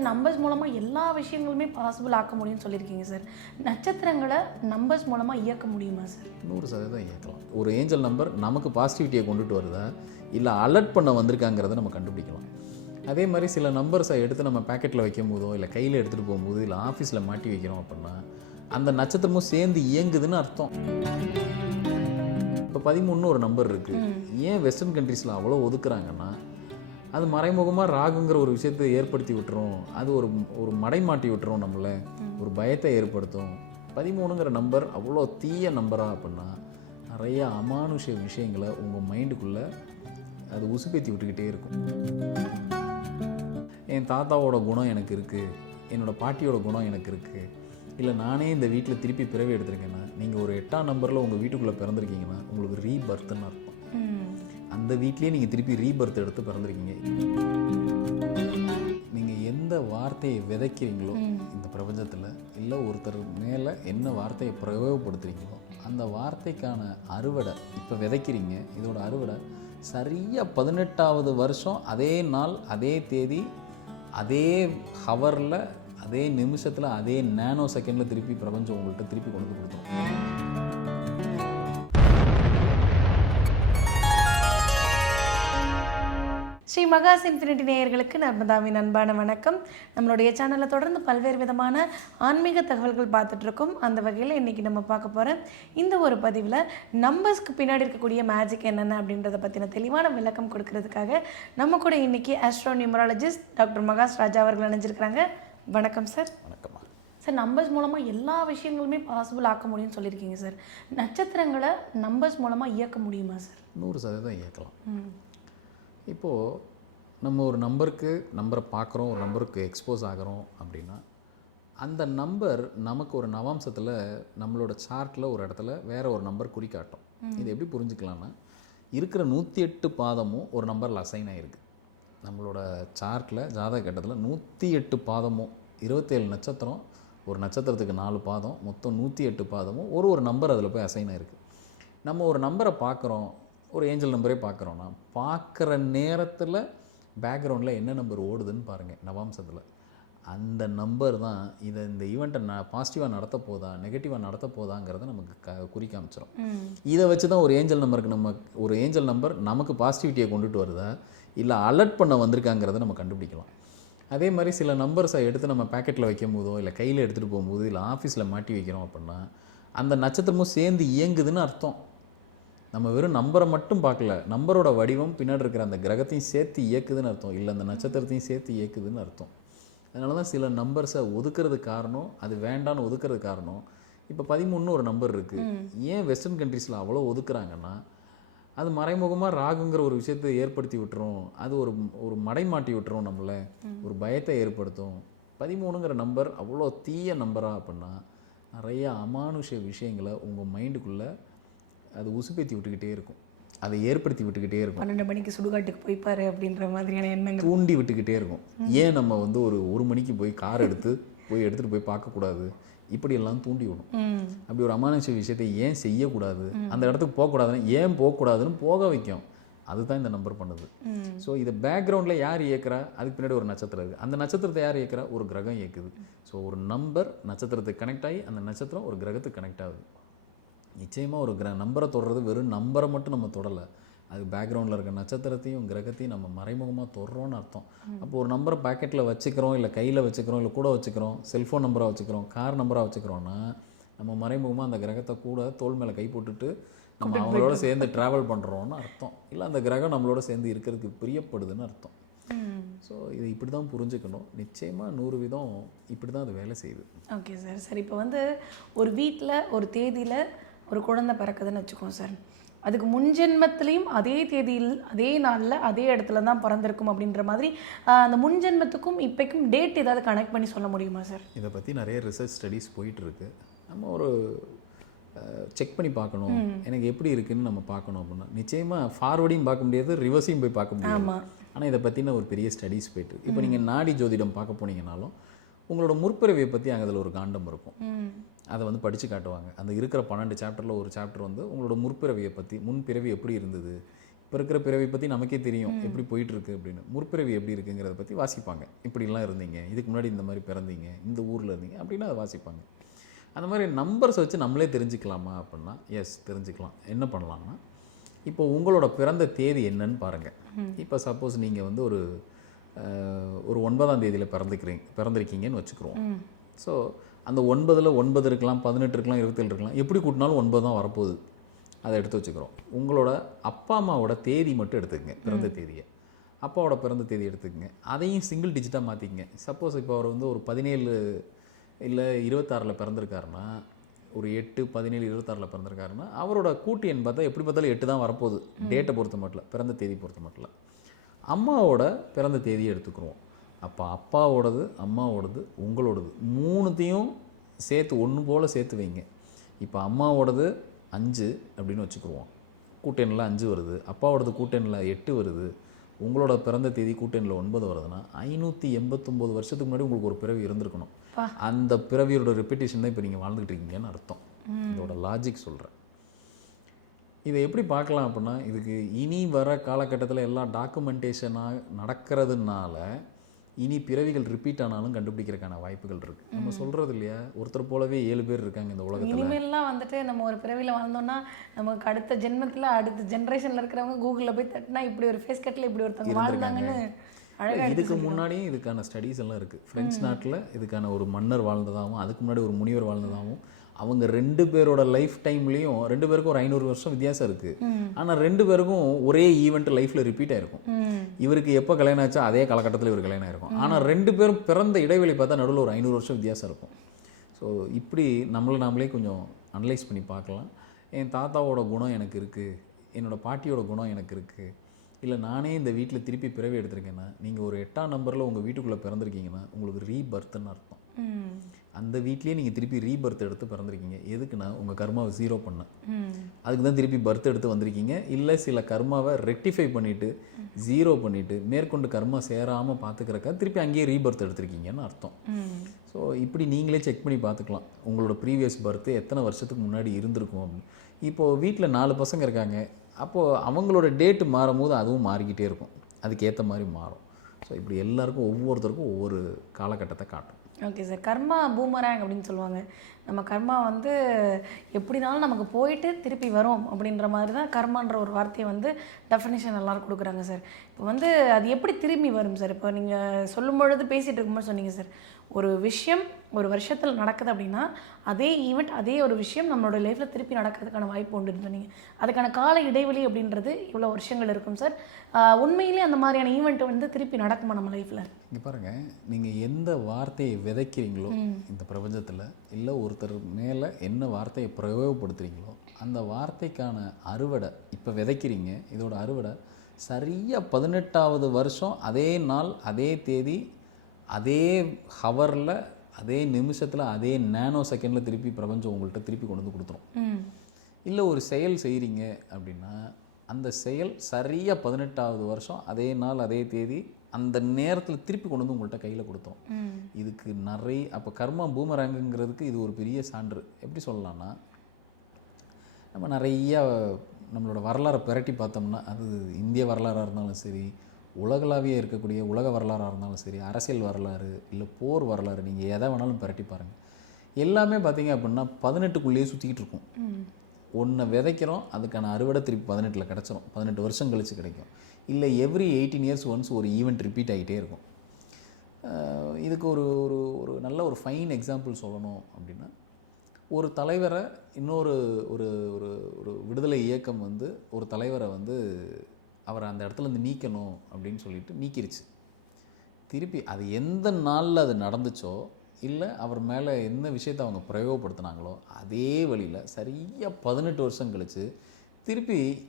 Sir numbers மூலமாக எல்லா விஷயங்களுமே பாசிபிள் ஆக்க முடியும்னு சொல்லியிருக்கீங்க சார். நட்சத்திரங்களை நம்பர்ஸ் மூலமாக இயக்க முடியுமா சார்? 100% இயக்கலாம். ஒரு ஏஞ்சல் நம்பர் நமக்கு பாசிட்டிவிட்டியை கொண்டுட்டு வருதா இல்லை அலர்ட் பண்ண வந்திருக்காங்கிறத நம்ம கண்டுபிடிக்கலாம். அதே மாதிரி சில நம்பர்ஸை எடுத்து நம்ம பேக்கெட்டில் வைக்கும் போதோ இல்லை கையில் எடுத்துகிட்டு போகும்போது இல்லை ஆஃபீஸில் மாட்டி வைக்கிறோம் அப்படின்னா அந்த நட்சத்திரமும் சேர்ந்து இயங்குதுன்னு அர்த்தம். இப்போ 13 ஒரு நம்பர் இருக்குது. ஏன் வெஸ்டர்ன் கண்ட்ரீஸில் அவ்வளோ ஒதுக்குறாங்கன்னா அது மறைமுகமாக ராகுங்கிற ஒரு விஷயத்தை ஏற்படுத்தி விட்டுரும். அது ஒரு மடை மாட்டி விட்டுரும், நம்மளை ஒரு பயத்தை ஏற்படுத்தும். 13ங்கிற நம்பர் அவ்வளோ தீய நம்பராக அப்படின்னா நிறைய அமானுஷ விஷயங்களை உங்கள் மைண்டுக்குள்ளே அது உசுப்பேற்றி விட்டுக்கிட்டே இருக்கும். என் தாத்தாவோட குணம் எனக்கு இருக்குது, என்னோடய பாட்டியோட குணம் எனக்கு இருக்குது, இல்லை நானே இந்த வீட்டில் திருப்பி பிறவி எடுத்திருக்கேன்னா, நீங்கள் ஒரு 8ஆம் நம்பரில் உங்கள் வீட்டுக்குள்ளே பிறந்திருக்கீங்கன்னா உங்களுக்கு ரீபர்த்துன்னு அர்த்தம். அந்த வீட்லேயே நீங்கள் திருப்பி ரீபர்த் எடுத்து பிறந்திருக்கீங்க. நீங்கள் எந்த வார்த்தையை விதைக்கிறீங்களோ இந்த பிரபஞ்சத்தில், இல்லை ஒருத்தர் மேலே என்ன வார்த்தையை பிரயோகப்படுத்துகிறீங்களோ அந்த வார்த்தைக்கான அறுவடை இப்போ விதைக்கிறீங்க. இதோட அறுவடை சரியாக 18வது வருஷம் அதே நாள் அதே தேதி அதே ஹவரில் அதே நிமிஷத்தில் அதே நேனோ செகண்டில் திருப்பி பிரபஞ்சம் உங்கள்கிட்ட திருப்பி கொண்டு கொடுத்தோம். ஸ்ரீ மகாஸ் இன்ஃபினிட்டி நேயர்களுக்கு நர்மதாவின் அன்பான வணக்கம். நம்மளுடைய சேனலில் தொடர்ந்து பல்வேறு விதமான ஆன்மீக தகவல்கள் பார்த்துட்ருக்கோம். அந்த வகையில் இன்றைக்கி நம்ம பார்க்க போகிற இந்த ஒரு பதிவில் நம்பர்ஸ்க்கு பின்னாடி இருக்கக்கூடிய மேஜிக் என்னென்ன அப்படின்றத பற்றின தெளிவான விளக்கம் கொடுக்கறதுக்காக நம்ம கூட இன்றைக்கி ஆஸ்ட்ரோ நியூமராலஜிஸ்ட் டாக்டர் மகாஸ் ராஜா அவர்கள் இணைஞ்சிருக்கிறாங்க. வணக்கம் சார். வணக்கம் சார். நம்பர்ஸ் மூலமாக எல்லா விஷயங்களுமே பாசிபிள் ஆக்க முடியும்னு சொல்லியிருக்கீங்க சார். நட்சத்திரங்களை நம்பர்ஸ் மூலமாக இயக்க முடியுமா சார்? 100% இயக்கலாம். இப்போது நம்ம ஒரு நம்பரை பார்க்குறோம், ஒரு நம்பருக்கு எக்ஸ்போஸ் ஆகிறோம் அப்படின்னா அந்த நம்பர் நமக்கு ஒரு நவாம்சத்தில் நம்மளோட சார்ட்டில் ஒரு இடத்துல வேறு ஒரு நம்பர் குறிக்காட்டும். இது எப்படி புரிஞ்சுக்கலான்னா, இருக்கிற 108 பாதமும் ஒரு நம்பரில் அசைன் ஆகிருக்கு. நம்மளோட சார்ட்டில் ஜாதக கட்டத்தில் 108 பாதமும் 27 நட்சத்திரம், ஒரு நட்சத்திரத்துக்கு 4 பாதம், மொத்தம் 108 பாதமும் ஒரு நம்பர் அதில் போய் அசைன் ஆகிருக்கு. நம்ம ஒரு நம்பரை பார்க்குறோம், ஒரு ஏஞ்சல் நம்பரே பார்க்குறோன்னா பார்க்குற நேரத்தில் பேக்ரவுண்டில் என்ன நம்பர் ஓடுதுன்னு பாருங்கள். நவாம்சத்தில் அந்த நம்பர் தான் இந்த ஈவெண்ட்டை பாசிட்டிவாக நடத்த போதா நெகட்டிவாக நடத்த போதாங்கிறத நமக்கு குறிக்க அமைச்சிடும். இதை வச்சு தான் ஒரு ஏஞ்சல் நம்பர் நமக்கு பாசிட்டிவிட்டியை கொண்டுட்டு வருதா இல்லை அலர்ட் பண்ண வந்திருக்காங்கிறத நம்ம கண்டுபிடிக்கலாம். அதே மாதிரி சில நம்பர்ஸை எடுத்து நம்ம பேக்கெட்டில் வைக்கும் போதோ இல்லை கையில் எடுத்துகிட்டு போகும்போது இல்லை ஆஃபீஸில் மாட்டி வைக்கிறோம் அப்படின்னா அந்த நட்சத்திரமும் சேர்ந்து இயங்குதுன்னு அர்த்தம். நம்ம வெறும் நம்பரை மட்டும் பார்க்கல, நம்பரோட வடிவம் பின்னாடி இருக்கிற அந்த கிரகத்தையும் சேர்த்து இயக்குதுன்னு அர்த்தம், இல்லை அந்த நட்சத்திரத்தையும் சேர்த்து இயக்குதுன்னு அர்த்தம். அதனால தான் சில நம்பர்ஸை ஒதுக்குறதுக்கு காரணம், அது வேண்டான்னு ஒதுக்குறதுக்கு காரணம். இப்போ 13 ஒரு நம்பர் இருக்குது. ஏன் வெஸ்டர்ன் கண்ட்ரீஸில் அவ்வளோ ஒதுக்குறாங்கன்னா அது மறைமுகமாக ராகுங்கிற ஒரு விஷயத்தை ஏற்படுத்தி விட்டுரும். அது ஒரு மடை மாட்டி விட்டுரும், நம்மளை ஒரு பயத்தை ஏற்படுத்தும். 13ங்கிற நம்பர் அவ்வளோ தீய நம்பரா அப்படின்னா நிறைய அமானுஷ விஷயங்களை உங்கள் மைண்டுக்குள்ளே அது உசுப்பேற்றி விட்டுக்கிட்டே இருக்கும், அதை ஏற்படுத்தி விட்டுக்கிட்டே இருக்கும். 12 மணிக்கு சுடுகாட்டுக்கு போய்ப்பாரு அப்படின்ற மாதிரியான எண்ணங்கள் தூண்டி விட்டுக்கிட்டே இருக்கும். ஏன் நம்ம ஒரு மணிக்கு போய் கார் எடுத்துகிட்டு போய் பார்க்கக்கூடாது, இப்படியெல்லாம் தூண்டி விடும். அப்படி ஒரு அமானுஷ விஷயத்தை ஏன் செய்யக்கூடாது, அந்த இடத்துக்கு போகக்கூடாதுன்னு ஏன் போகக்கூடாதுன்னு போக வைக்கும். அதுதான் இந்த நம்பர் பண்ணுது. ஸோ இதை பேக்ரவுண்டில் யார் இயக்குறா, அதுக்கு பின்னாடி ஒரு நட்சத்திரம் இருக்குது. அந்த நட்சத்திரத்தை யார் இயக்குறா, ஒரு கிரகம் இயக்குது. ஸோ ஒரு நம்பர் நட்சத்திரத்துக்கு கனெக்ட் ஆகி அந்த நட்சத்திரம் ஒரு கிரகத்துக்கு கனெக்ட் ஆகுது. நிச்சயமாக ஒரு நம்பரை தொடுறது வெறும் நம்பரை மட்டும் நம்ம தொடலை, அது பேக்ரவுண்டில் இருக்க நட்சத்திரத்தையும் கிரகத்தையும் நம்ம மறைமுகமாக தொடுறோன்னு அர்த்தம். அப்போ ஒரு நம்பரை பேக்கெட்டில் வச்சுக்கிறோம், இல்லை கையில் வச்சுக்கிறோம், இல்லை கூட வச்சுக்கிறோம், செல்ஃபோன் நம்பராக வச்சுக்கிறோம், கார் நம்பராக வச்சுக்கிறோன்னா நம்ம மறைமுகமாக அந்த கிரகத்தை கூட தோள் மேலே கை போட்டுட்டு நம்ம அவங்களோட சேர்ந்து ட்ராவல் பண்ணுறோன்னு அர்த்தம். இல்லை அந்த கிரகம் நம்மளோட சேர்ந்து இருக்கிறதுக்கு பிரியப்படுதுன்னு அர்த்தம். ஸோ இது இப்படி தான் புரிஞ்சுக்கணும். நிச்சயமாக 100% இப்படி தான் அது வேலை செய்யுது. Okay sir. சார் இப்போ ஒரு வீட்டில் ஒரு தேதியில் ஒரு குழந்தை பிறக்குதுன்னு வச்சுக்கோம் சார், அதுக்கு முன்ஜென்மத்திலையும் அதே தேதியில் அதே நாளில் அதே இடத்துல தான் பிறந்திருக்கும் அப்படின்ற மாதிரி அந்த முன்ஜென்மத்துக்கும் இப்போக்கும் டேட் ஏதாவது கனெக்ட் பண்ணி சொல்ல முடியுமா சார்? இதை பற்றி நிறைய ரிசர்ச் ஸ்டடீஸ் போயிட்டுருக்கு. நம்ம ஒரு செக் பண்ணி பார்க்கணும், எனக்கு எப்படி இருக்குதுன்னு நம்ம பார்க்கணும் அப்படின்னா நிச்சயமாக ஃபார்வர்டையும் பார்க்க முடியாது, ரிவர்ஸையும் போய் பார்க்க முடியாது. ஆனால் இதை பற்றின ஒரு பெரிய ஸ்டடீஸ் போயிட்டு இப்போ நீங்கள் நாடி ஜோதிடம் பார்க்க போனீங்கன்னாலும் உங்களோட முற்பிறவியை பற்றி அங்கே அதில் ஒரு காண்டம் இருக்கும். அதை படித்து காட்டுவாங்க. அந்த இருக்கிற 12 சாப்டரில் ஒரு சாப்டர் உங்களோட முற்பிறவியை பற்றி, முன்பிறவி எப்படி இருந்தது, இப்போ இருக்கிற பிறவி பற்றி நமக்கே தெரியும் எப்படி போயிட்டுருக்கு அப்படின்னு. முற்பிறவி எப்படி இருக்குங்கிறத பற்றி வாசிப்பாங்க. இப்படிலாம் இருந்தீங்க, இதுக்கு முன்னாடி இந்த மாதிரி பிறந்தீங்க, இந்த ஊரில் இருந்தீங்க அப்படின்னு அதை வாசிப்பாங்க. அந்த மாதிரி நம்பர்ஸ் வச்சு நம்மளே தெரிஞ்சுக்கலாமா அப்படின்னா எஸ் தெரிஞ்சுக்கலாம். என்ன பண்ணலாம்னா, இப்போ உங்களோட பிறந்த தேதி என்னன்னு பாருங்கள். இப்போ சப்போஸ் நீங்கள் வந்து ஒரு 9ஆம் தேதியில் பிறந்திருக்கீங்கன்னு வச்சுக்கிறோம். ஸோ அந்த 9ல் 9 இருக்கலாம், 18 இருக்கலாம், 27 இருக்கலாம், எப்படி கூட்டினாலும் 9 தான் வரப்போகுது. அதை எடுத்து வச்சுக்கிறோம். உங்களோட அப்பா அம்மாவோட தேதி மட்டும் எடுத்துக்கங்க, பிறந்த தேதியை. அப்பாவோட பிறந்த தேதி எடுத்துக்கங்க, அதையும் சிங்கிள் டிஜிட்டாக மாற்றிக்கங்க. சப்போஸ் இப்போ அவர் வந்து ஒரு 17 இல்லை 26 பிறந்திருக்காருன்னா, ஒரு 8, 17, 26 பிறந்திருக்காருன்னா அவரோட கூட்டு எண் பார்த்தா எப்படி பார்த்தாலும் 8 தான் வரப்போகுது. டேட்டை பொறுத்த மட்டும், பிறந்த தேதி பொறுத்த மட்டும். அம்மாவோட பிறந்த தேதியை எடுத்துக்கிறோம். அப்போ அப்பாவோடது, அம்மாவோடது, உங்களோடது மூணுத்தையும் சேர்த்து ஒன்று போல் சேர்த்து வைங்க. இப்போ அம்மாவோடது 5 அப்படின்னு வச்சுக்கிடுவோம், கூட்டெண்ணில் 5 வருது. அப்பாவோடது கூட்டெண்ணில் 8 வருது. உங்களோட பிறந்த தேதி கூட்டெண்ணில் 9 வருதுன்னா 589 வருஷத்துக்கு முன்னாடி உங்களுக்கு ஒரு பிறவி இருந்திருக்கணும். அந்த பிறவியோட ரிப்பீட்டேஷன் தான் இப்போ நீங்கள் வாழ்ந்துகிட்டு இருக்கீங்கன்னு அர்த்தம். இதோட லாஜிக் சொல்கிறேன். இதை எப்படி பார்க்கலாம் அப்படின்னா, இதுக்கு இனி வர காலகட்டத்தில் எல்லாம் டாக்குமெண்டேஷனாக நடக்கிறதுனால இனி பிறவிகள் ரிப்பீட் ஆனாலும் கண்டுபிடிக்கிறதுக்கான வாய்ப்புகள் இருக்குது. நம்ம சொல்கிறது இல்லையா, ஒருத்தர் போலவே 7 பேர் இருக்காங்க இந்த உலகத்தில். இனிமேல்லாம் வந்துட்டு நம்ம ஒரு பிறவியில் வாழ்ந்தோம்னா நமக்கு அடுத்த ஜென்மத்தில் அடுத்த ஜென்ரேஷனில் இருக்கிறவங்க கூகுளில் போய் தட்டினா இப்படி ஒரு ஃபேஸ் கட்டில் இப்படி ஒருத்தவங்க வாழ்ந்தாங்கன்னு அழகாக. இதுக்கு முன்னாடியும் இதுக்கான ஸ்டடீஸ் எல்லாம் இருக்குது. ஃப்ரெஞ்ச் நாட்டில் இதுக்கான ஒரு மன்னர் வாழ்ந்ததாகவும் அதுக்கு முன்னாடி ஒரு முனிவர் வாழ்ந்ததாகவும், அவங்க 2 பேரோட லைஃப் டைம்லேயும் 2 பேருக்கும் ஒரு 500 வருஷம் வித்தியாசம் இருக்குது. ஆனால் 2 பேருக்கும் ஒரே ஈவெண்ட் லைஃப்பில் ரிப்பீட் ஆகிருக்கும். இவருக்கு எப்போ கல்யாணம் ஆச்சோ அதே காலகட்டத்தில் இவர் கல்யாணம் ஆகிருக்கும். ஆனால் 2 பேரும் பிறந்த இடைவெளி பார்த்தா நடுவில் ஒரு 500 வருஷம் வித்தியாசம் இருக்கும். ஸோ இப்படி நாமளே கொஞ்சம் அனலைஸ் பண்ணி பார்க்கலாம். என் தாத்தாவோட குணம் எனக்கு இருக்குது, என்னோடய பாட்டியோட குணம் எனக்கு இருக்குது, இல்லை நானே இந்த வீட்டில் திருப்பி பிறவி எடுத்திருக்கேன்னா, நீங்கள் ஒரு 8ஆம் நம்பரில் உங்கள் வீட்டுக்குள்ளே பிறந்திருக்கீங்கன்னா உங்களுக்கு ரீபர்த்துன்னு அர்த்தம். அந்த வீட்லேயே நீங்கள் திருப்பி ரீபர்த் எடுத்து பிறந்திருக்கீங்க. எதுக்குன்னா உங்கள் கர்மாவை 0 பண்ண, அதுக்கு தான் திருப்பி பர்த் எடுத்து வந்திருக்கீங்க. இல்லை சில கர்மாவை ரெக்டிஃபை பண்ணிவிட்டு 0 பண்ணிவிட்டு மேற்கொண்டு கர்மா சேராமல் பார்த்துக்கிறக்கா திருப்பி அங்கேயே ரீபர்த் எடுத்திருக்கீங்கன்னு அர்த்தம். ஸோ இப்படி நீங்களே செக் பண்ணி பார்த்துக்கலாம் உங்களோட ப்ரீவியஸ் பர்த்து எத்தனை வருஷத்துக்கு முன்னாடி இருந்திருக்கும் அப்படின்னு. இப்போது வீட்டில் 4 பசங்க இருக்காங்க. அப்போது அவங்களோட டேட்டு மாறும் போது அதுவும் மாறிக்கிட்டே இருக்கும், அதுக்கேற்ற மாதிரி மாறும். ஸோ இப்படி எல்லாருக்கும் ஒவ்வொருத்தருக்கும் ஒவ்வொரு காலகட்டத்தை காட்டும். Okay sir. கர்மா பூமராங் அப்படின்னு சொல்லுவாங்க. நம்ம கர்மா வந்து எப்படினாலும் நமக்கு போயிட்டு திருப்பி வரும் அப்படின்ற மாதிரி தான் கர்மான்ற ஒரு வார்த்தையை வந்து டெஃபினேஷன் எல்லோரும் கொடுக்குறாங்க சார். இப்போ வந்து அது எப்படி திரும்பி வரும் சார்? இப்போ நீங்கள் சொல்லும் பொழுது பேசிகிட்டு இருக்கும்போது சொன்னீங்க சார், ஒரு விஷயம் ஒரு வருஷத்தில் நடக்குது அப்படின்னா அதே ஈவெண்ட் அதே ஒரு விஷயம் நம்மளோட லைஃப்பில் திருப்பி நடக்கிறதுக்கான வாய்ப்பு உண்டுன்னு சொன்னீங்க. அதுக்கான கால இடைவெளி அப்படின்றது இவ்வளோ வருஷங்கள் இருக்கும் சார். உண்மையிலே அந்த மாதிரியான ஈவெண்ட் வந்து திருப்பி நடக்குமா நம்ம லைஃப்பில்? இங்கே பாருங்கள், நீங்கள் எந்த வார்த்தையை விதைக்கிறீங்களோ இந்த பிரபஞ்சத்தில், இல்லை ஒருத்தர் மேலே என்ன வார்த்தையை பிரயோகப்படுத்துகிறீங்களோ அந்த வார்த்தைக்கான அறுவடை இப்போ விதைக்கிறீங்க. இதோட அறுவடை சரியாக 18ஆவது வருஷம் அதே நாள் அதே தேதி அதே ஹவரில் அதே நிமிஷத்தில் அதே நேனோ செகண்டில் திருப்பி பிரபஞ்சம் உங்கள்கிட்ட திருப்பி கொண்டு வந்து கொடுத்துரும். இல்லை ஒரு செயல் செய்கிறீங்க அப்படின்னா அந்த செயல் சரியாக 18ஆவது வருஷம் அதே நாள் அதே தேதி அந்த நேரத்தில் திருப்பி கொண்டு வந்து உங்கள்கிட்ட கையில் கொடுத்தோம். இதுக்கு நிறைய அப்போ கர்மா பூமராங்குங்கிறதுக்கு இது ஒரு பெரிய சான்று. எப்படி சொல்லலாம்னா, நம்ம நிறையா நம்மளோட வரலாறை பிரட்டி பார்த்தோம்னா, அது இந்திய வரலாறாக இருந்தாலும் சரி, உலகளாவியே இருக்கக்கூடிய உலக வரலாறாக இருந்தாலும் சரி, அரசியல் வரலாறு இல்லை போர் வரலாறு, நீங்கள் எதை வேணாலும் பிரட்டி பாருங்கள், எல்லாமே பார்த்தீங்க அப்படின்னா 18க்குள்ளேயே சுற்றிக்கிட்டு இருக்கும். ஒன்றை விதைக்கிறோம், அதுக்கான அறுவடை திருப்பி 18ல் கிடச்சிரும், 18 வருஷம் கழித்து கிடைக்கும். இல்லை எவ்ரி 18 இயர்ஸ் ஒன்ஸ் ஒரு ஈவெண்ட் ரிப்பீட் ஆகிட்டே இருக்கும். இதுக்கு ஒரு ஒரு நல்ல ஒரு ஃபைன் எக்ஸாம்பிள் சொல்லணும் அப்படின்னா, ஒரு தலைவரை இன்னொரு ஒரு ஒரு விடுதலை இயக்கம் வந்து ஒரு தலைவரை வந்து அவரை அந்த இடத்துலேருந்து நீக்கணும் அப்படின்னு சொல்லிட்டு நீக்கிருச்சு. திருப்பி அது எந்த நாளில் அது நடந்துச்சோ இல்லை அவர் மேலே என்ன விஷயத்தை அவங்க பிரயோகப்படுத்தினாங்களோ அதே வழியில் சரியாக 18 வருஷம் கழித்து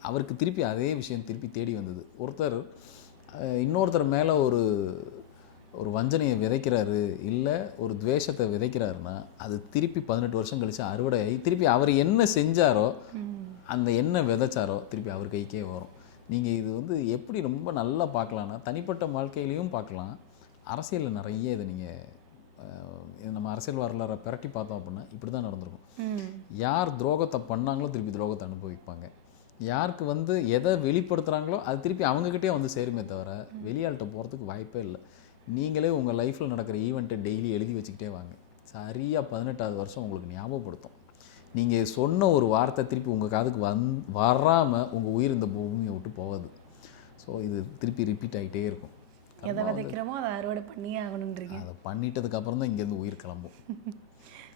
அவருக்கு திருப்பி அதே விஷயம் திருப்பி தேடி வந்தது. ஒருத்தர் இன்னொருத்தர் மேலே ஒரு வஞ்சனையை விதைக்கிறாரு இல்லை ஒரு துவேஷத்தை விதைக்கிறாருன்னா அது திருப்பி 18 வருஷம் கழித்து அறுவடை ஆகி திருப்பி அவர் என்ன செஞ்சாரோ அந்த என்ன விதைச்சாரோ திருப்பி அவர் கைக்கே வரும். நீங்கள் இது வந்து எப்படி ரொம்ப நல்லா பார்க்கலான்னா, தனிப்பட்ட வாழ்க்கையிலையும் பார்க்கலாம், அரசியலில் நிறைய இதை நீங்கள் நம்ம அரசியல் வரலாறை பிரட்டி பார்த்தோம் அப்படின்னா இப்படி தான் நடந்திருக்கும். யார் துரோகத்தை பண்ணாங்களோ திருப்பி துரோகத்தை அனுபவிப்பாங்க, யாருக்கு வந்து எதை வெளிப்படுத்துகிறாங்களோ அது திருப்பி அவங்கக்கிட்டே வந்து சேருமே தவிர வெளியாள்கிட்ட போகிறதுக்கு வாய்ப்பே இல்லை. நீங்களே உங்கள் லைஃப்பில் நடக்கிற ஈவெண்ட்டை டெய்லி எழுதி வச்சுக்கிட்டே வாங்க. சரியாக 18வது வருஷம் உங்களுக்கு ஞாபகப்படுத்தும். நீங்கள் சொன்ன ஒரு வார்த்தை திருப்பி உங்கள் காதுக்கு வராமல் உங்கள் உயிர் இந்த பூமியை விட்டு போகாது. ஸோ இது திருப்பி ரிப்பீட் ஆகிட்டே இருக்கும். எதை விதைக்கிறோமோ அதை அறுவடை பண்ணியே ஆகணுன்றீங்க. அதை பண்ணிட்டதுக்கப்புறம் தான் இங்கேருந்து உயிர் கிளம்பும்.